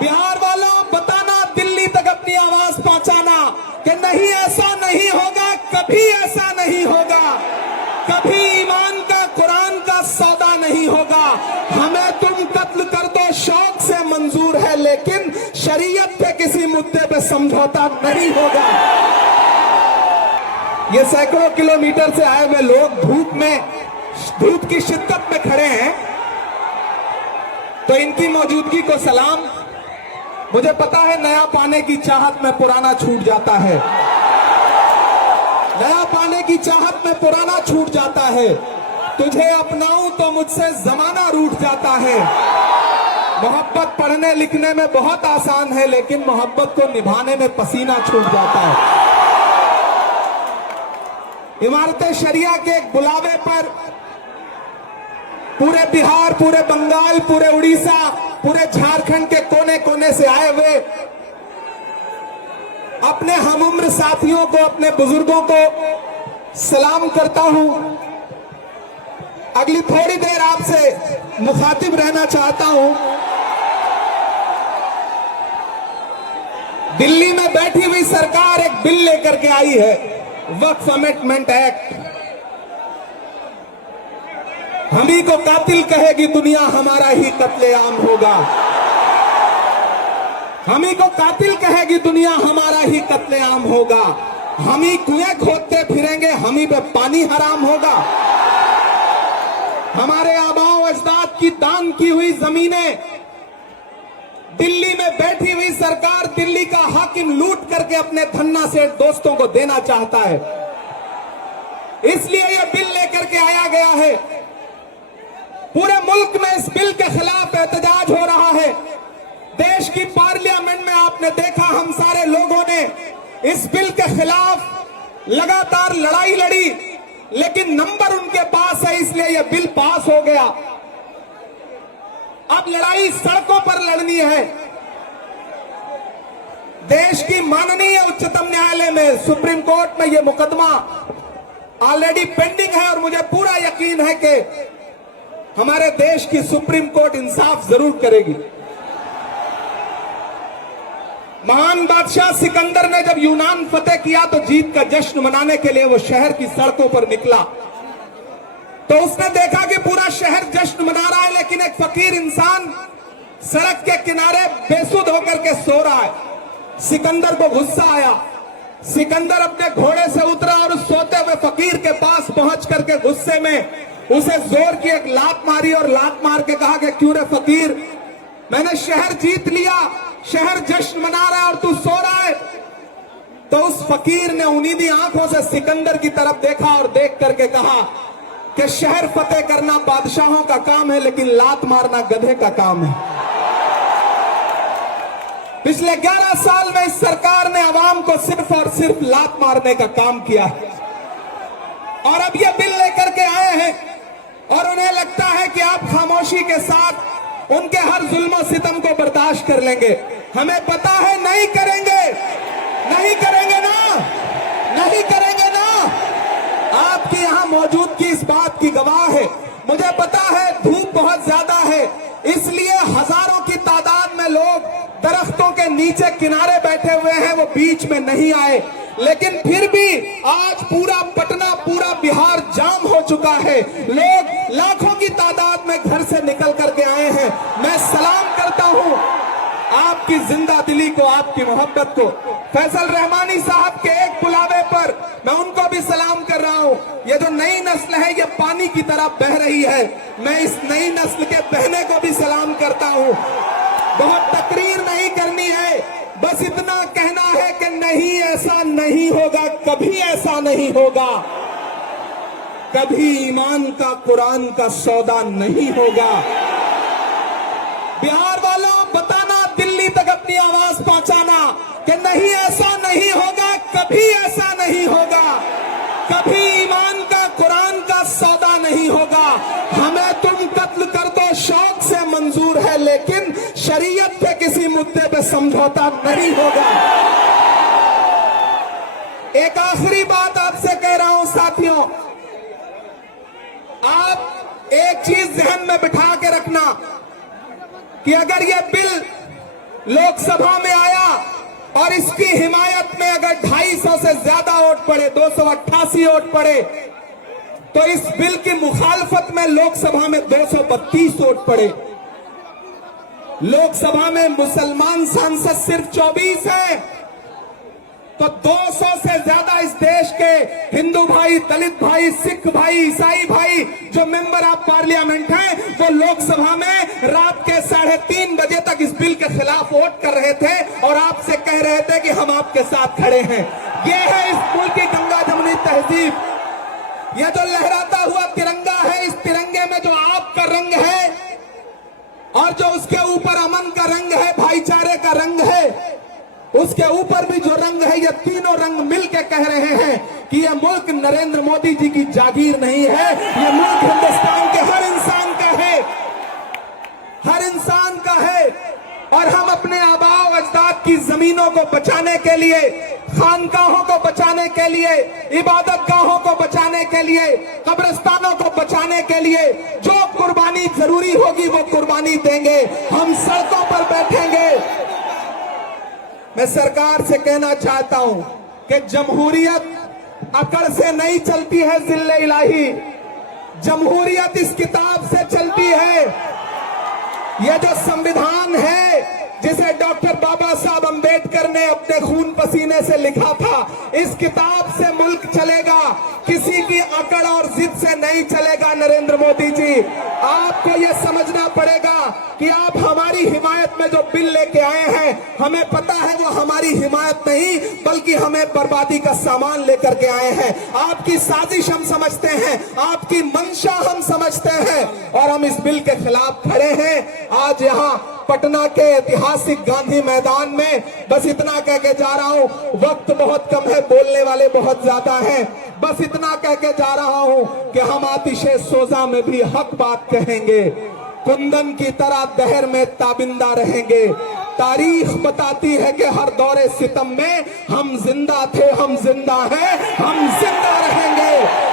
बिहार वालों, बताना, दिल्ली तक अपनी आवाज पहुंचाना कि नहीं, ऐसा नहीं होगा, कभी ऐसा नहीं होगा, कभी ईमान का, कुरान का सौदा नहीं होगा। हमें तुम कत्ल कर दो, शौक से मंजूर है, लेकिन शरीयत पे किसी मुद्दे पे समझौता नहीं होगा। ये सैकड़ों किलोमीटर से आए हुए लोग धूप की शिद्दत में खड़े हैं, तो इनकी मौजूदगी को सलाम। मुझे पता है नया पाने की चाहत में पुराना छूट जाता है, नया पाने की चाहत में पुराना छूट जाता है। तुझे अपनाऊं तो मुझसे जमाना रूठ जाता है। मोहब्बत पढ़ने लिखने में बहुत आसान है, लेकिन मोहब्बत को निभाने में पसीना छूट जाता है। इमारत शरिया के एक बुलावे पर पूरे बिहार, पूरे बंगाल, पूरे उड़ीसा, पूरे झारखंड के कोने कोने से आए हुए अपने हमउम्र साथियों को, अपने बुजुर्गों को सलाम करता हूं। अगली थोड़ी देर आपसे मुखातिब रहना चाहता हूं। दिल्ली में बैठी हुई सरकार एक बिल लेकर के आई है, वक्फ अमेंडमेंट एक्ट। हम ही को कातिल कहेगी दुनिया, हमारा ही कत्लेआम होगा। हम ही को कातिल कहेगी दुनिया, हमारा ही कत्लेआम होगा। हम ही कुएं खोदते फिरेंगे, हम ही पे पानी हराम होगा। हमारे आबाओ अजदाद की दान की हुई जमीनें दिल्ली में बैठी हुई सरकार, दिल्ली का हाकिम लूट करके अपने धन्ना से दोस्तों को देना चाहता है। इसलिए यह बिल लेकर के आया गया है। पूरे मुल्क में इस बिल के खिलाफ एहतजाज हो रहा है। देश की पार्लियामेंट में आपने देखा, हम सारे लोगों ने इस बिल के खिलाफ लगातार लड़ाई लड़ी, लेकिन नंबर उनके पास है, इसलिए यह बिल पास हो गया। अब लड़ाई सड़कों पर लड़नी है। देश की माननीय उच्चतम न्यायालय में, सुप्रीम कोर्ट में यह मुकदमा ऑलरेडी पेंडिंग है, और मुझे पूरा यकीन है कि हमारे देश की सुप्रीम कोर्ट इंसाफ जरूर करेगी। महान बादशाह सिकंदर ने जब यूनान फतेह किया तो जीत का जश्न मनाने के लिए वो शहर की सड़कों पर निकला, तो उसने देखा कि पूरा शहर जश्न मना रहा है, लेकिन एक फकीर इंसान सड़क के किनारे बेसुध होकर के सो रहा है। सिकंदर को गुस्सा आया। सिकंदर अपने घोड़े से उतरा और उस सोते हुए फकीर के पास पहुंच करके गुस्से में उसे जोर की एक लात मारी, और लात मार के कहा कि क्यों रे फकीर, मैंने शहर जीत लिया, शहर जश्न मना रहा है और तू सो रहा है। तो उस फकीर ने उन्नीदी आंखों से सिकंदर की तरफ देखा और देख करके कहा कि शहर फतेह करना बादशाहों का काम है, लेकिन लात मारना गधे का काम है। पिछले 11 साल में इस सरकार ने आवाम को सिर्फ और सिर्फ लात मारने का काम किया है, और अब ये बिल लेकर के आए हैं, और उन्हें लगता है कि आप खामोशी के साथ उनके हर जुल्म सितम को बर्दाश्त कर लेंगे। हमें पता है नहीं करेंगे, नहीं करेंगे ना, नहीं करेंगे ना। आपकी यहां मौजूदगी इस बात की गवाह है। मुझे पता है धूप बहुत ज्यादा है, इसलिए हजारों की तादाद में लोग दरख्तों के नीचे किनारे बैठे हुए हैं, वो बीच में नहीं आए, लेकिन फिर भी आज पूरा पटना, पूरा बिहार जाम हो चुका है। लोग लाखों की तादाद में घर से निकल करके आए हैं। मैं सलाम करता हूं आपकी जिंदा दिली को, आपकी मोहब्बत को। फैसल रहमानी साहब के एक बुलावे पर मैं उनको भी सलाम कर रहा हूं। ये जो नई नस्ल है, ये पानी की तरह बह रही है। मैं इस नई नस्ल के बहने को भी सलाम करता हूं। बहुत तकरीर नहीं करनी है, बस इतना कहना है कि नहीं, ऐसा नहीं होगा, कभी ऐसा नहीं होगा, कभी ईमान का, कुरान का सौदा नहीं होगा। बिहार वालों, बताना, दिल्ली तक अपनी आवाज पहुंचाना कि नहीं, ऐसा नहीं होगा, कभी ऐसा नहीं होगा, कभी ईमान का, कुरान का सौदा नहीं होगा। हमें तुम कत्ल कर दो, शौक से मंजूर है, लेकिन शरीयत पे किसी मुद्दे पे समझौता नहीं होगा। एक आखिरी बात आपसे कह रहा हूं साथियों, आप एक चीज जहन में बिठा के रखना कि अगर ये बिल लोकसभा में आया और इसकी हिमायत में अगर 250 से ज्यादा वोट पड़े, 288 वोट पड़े, तो इस बिल की मुखालफत में लोकसभा में 232 वोट पड़े। लोकसभा में मुसलमान सांसद सिर्फ 24 है, तो 200 से ज्यादा इस देश के हिंदू भाई, दलित भाई, सिख भाई, ईसाई भाई जो मेंबर ऑफ पार्लियामेंट हैं, वो लोकसभा में रात के 3:30 बजे तक इस बिल के खिलाफ वोट कर रहे थे और आपसे कह रहे थे कि हम आपके साथ खड़े हैं। ये है इस मुल्क की गंगा जमुनी तहजीब। ये जो लहराता हुआ तिरंगा है, इस तिरंगे में जो आपका रंग है और जो उसके ऊपर अमन का रंग है, भाईचारे का रंग है, उसके ऊपर भी जो रंग है, ये तीनों रंग मिलकर कह रहे हैं कि ये मुल्क नरेंद्र मोदी जी की जागीर नहीं है, ये मुल्क हिंदुस्तान के हर इंसान का है, हर इंसान का है। और हम अपने आबाओ अजदाद की जमीनों को बचाने के लिए, खानकाहों को बचाने के लिए, इबादत गाहों को बचाने के लिए, कब्रिस्तानों को बचाने के लिए जो कुर्बानी जरूरी होगी वो कुर्बानी देंगे। हम सड़कों पर बैठेंगे। मैं सरकार से कहना चाहता हूं कि जमहूरियत अकड़ से नहीं चलती है जिल्ले इलाही, जमहूरियत इस किताब से चलती है। यह जो संविधान है जिसे डॉक्टर बाबा साहब अंबेडकर ने अपने खून पसीने से लिखा था, इस किताब से मुल्क चलेगा, किसी की अकड़ और जिद से नहीं चलेगा। नरेंद्र मोदी जी, आपको यह समझना पड़ेगा कि आप हमारी हिमायत में जो बिल लेके आए हैं, हमें पता है वो हमारी हिमायत नहीं बल्कि हमें बर्बादी का सामान लेकर के आए हैं। आपकी साजिश हम समझते हैं, आपकी मंशा हम समझते हैं और हम इस बिल के खिलाफ खड़े हैं। आज यहाँ पटना के ऐतिहासिक गांधी मैदान में बस इतना कह के जा रहा हूं, वक्त बहुत कम है, बोलने वाले बहुत ज्यादा हैं। बस इतना कह के जा रहा हूं कि हम आतिशे सोजा में भी हक बात कहेंगे, कुंदन की तरह दहर में ताबिंदा रहेंगे। तारीख बताती है कि हर दौरे सितम में हम जिंदा थे, हम जिंदा हैं, हम जिंदा रहेंगे।